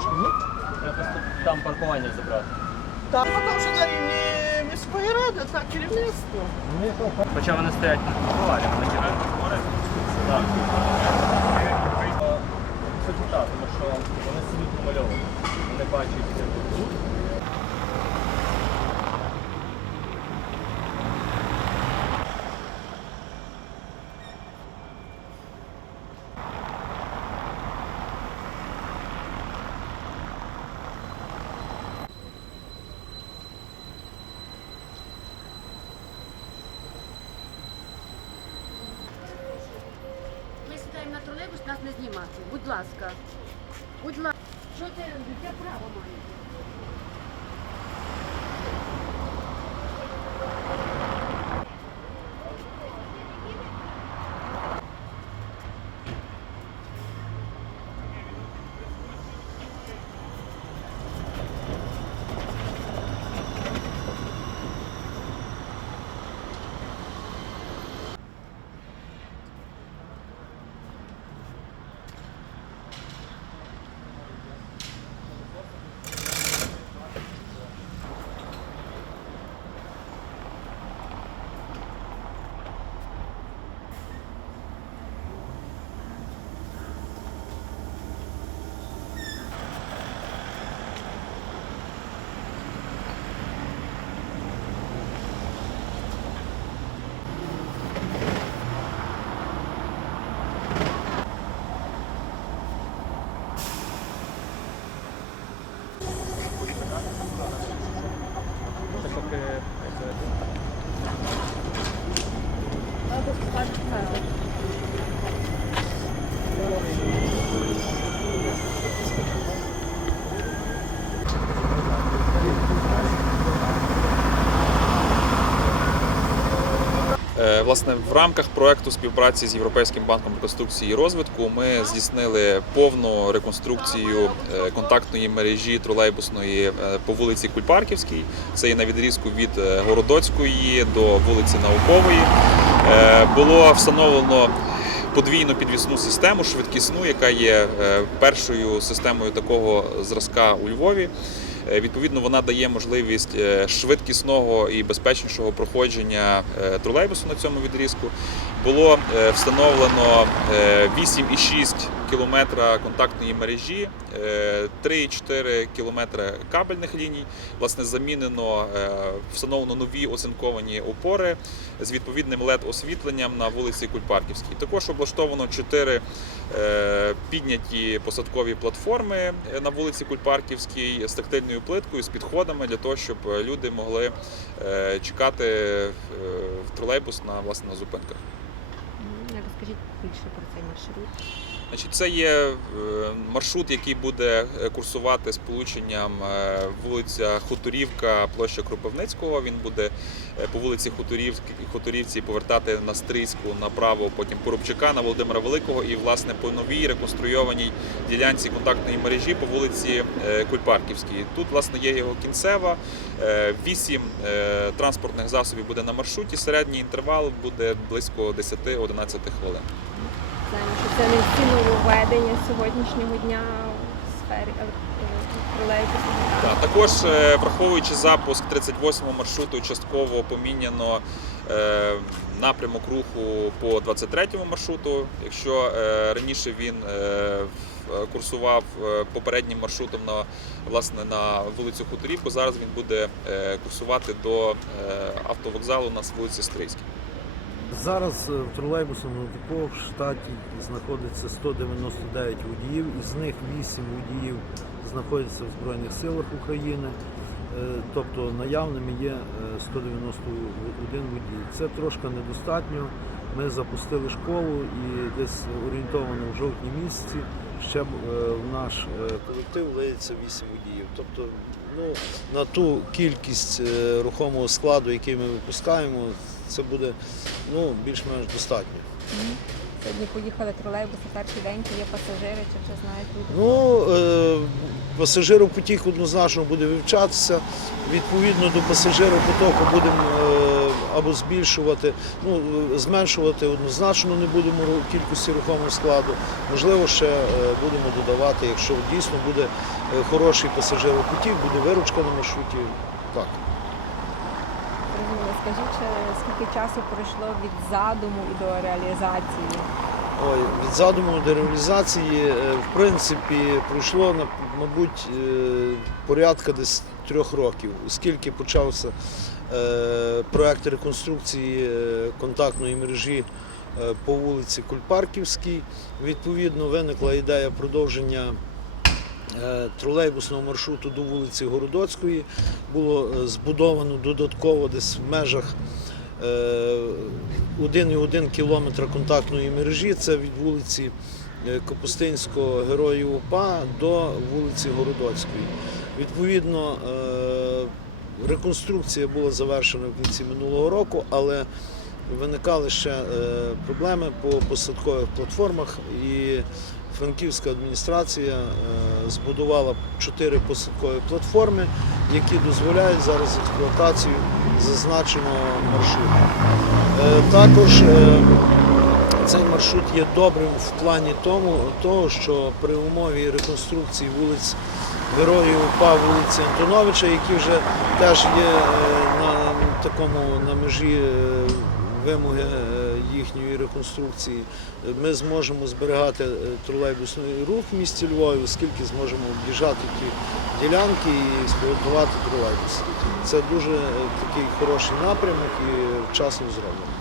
трошки. Треба просто там паркування забрати. Там потім вже на рівні міської ради, так, керівництво. Хоча вони стоять на тротуарі, вони кидають гори. Так. Це так, тому що вони собі помальовані. Вони бачать тут. Не знімати. Будь ласка. Будь ласка. Що ти Я право маєте? Це поки Е, Власне, в рамках проекту співпраці з Європейським банком реконструкції і розвитку ми здійснили повну реконструкцію е, контактної мережі тролейбусної е, по вулиці Кульпарківській. Це є на відрізку від е, Городоцької до вулиці Наукової. Було встановлено подвійну підвісну систему швидкісну, яка є першою системою такого зразка у Львові. Е, Відповідно, вона дає можливість е, швидкісного і безпечнішого проходження е, тролейбусу на цьому відрізку. Було встановлено е, 8,6 кілометра контактної мережі, е, 3,4 кілометри кабельних ліній. Власне, замінено, е, встановлено нові оцинковані опори з відповідним LED-освітленням на вулиці Кульпарківській. Також облаштовано 4 е, підняті посадкові платформи е, на вулиці Кульпарківській з тактильною плиткою, з підходами для того, щоб люди могли е, чекати е, в тролейбус на власне на зупинках. Розкажіть більше про цей маршрут. Значить, це є е, маршрут, який буде е, курсувати сполученням е, вулиця Хуторівка, площа Кропивницького. Він буде по вулиці Хуторівці повертати на Стрийську направо, потім Поробчака на Володимира Великого і власне по новій реконструйованій ділянці контактної мережі по вулиці Кульпарківській. Тут власне є його кінцева. Вісім транспортних засобів буде на маршруті. Середній інтервал буде близько 10-11 хвилин. Знаємо, що це не всі нововведення сьогоднішнього дня у сфері електро- тролейбусного Так, також е, враховуючи запуск 38-го маршруту, частково поміняно е, напрямок руху по 23-му маршруту. Якщо е, раніше він е, курсував е, попереднім маршрутом на власне на вулицю Хуторівку, зараз він буде е, курсувати до е, автовокзалу на вулиці Стрийській. Зараз е, в тролейбусному депо в штаті знаходиться 199 водіїв, із них 8 водіїв знаходяться в Збройних силах України. Е, Тобто наявними є е, 191 водій. Це трошки недостатньо. Ми запустили школу і десь орієнтовано в жовтні місяці ще е, в наш е, колектив виється 8 водіїв. Тобто ну, на ту кількість е, рухомого складу, який ми випускаємо, це буде ну, більш-менш достатньо. Сьогодні поїхали тролейбуси перший день, чи є пасажири, чи вже знають люди. Ну, е, пасажиропотік однозначно буде вивчатися. Відповідно до пасажиропотоку будемо е, або збільшувати. Ну, зменшувати однозначно не будемо ру- кількості рухомого складу. Можливо, ще е, будемо додавати, якщо дійсно буде е, хороший пасажиропотік, буде виручка на маршруті. Так. Зрозуміло. Скажіть, ще, скільки часу пройшло від задуму і до реалізації? Ой, від задуму до реалізації, е, в принципі, пройшло, мабуть, е, порядка десь трьох років, оскільки почався е, проект реконструкції е, контактної мережі е, по вулиці Кульпарківській. Відповідно, виникла ідея продовження е, тролейбусного маршруту до вулиці Городоцької. Було е, збудовано додатково десь в межах е, 1,1 кілометра контактної мережі. Це від вулиці е, Капустинського Героїв УПА до вулиці Городоцької. Відповідно, е, реконструкція була завершена в кінці минулого року, але виникали ще е, проблеми по посадкових платформах і Франківська адміністрація е, збудувала чотири посадкові платформи, які дозволяють зараз експлуатацію зазначеного маршруту. Е, Також е, цей маршрут є добрим в плані тому, того, що при умові реконструкції вулиць Героїв УПА, вулиці Антоновича, які вже теж є на такому на межі вимоги їхньої реконструкції, ми зможемо зберігати е, тролейбусний рух в місті Львові, оскільки зможемо об'їжджати ті ділянки і експлуатувати тролейбуси. Це дуже е, такий хороший напрямок і вчасно зроблено.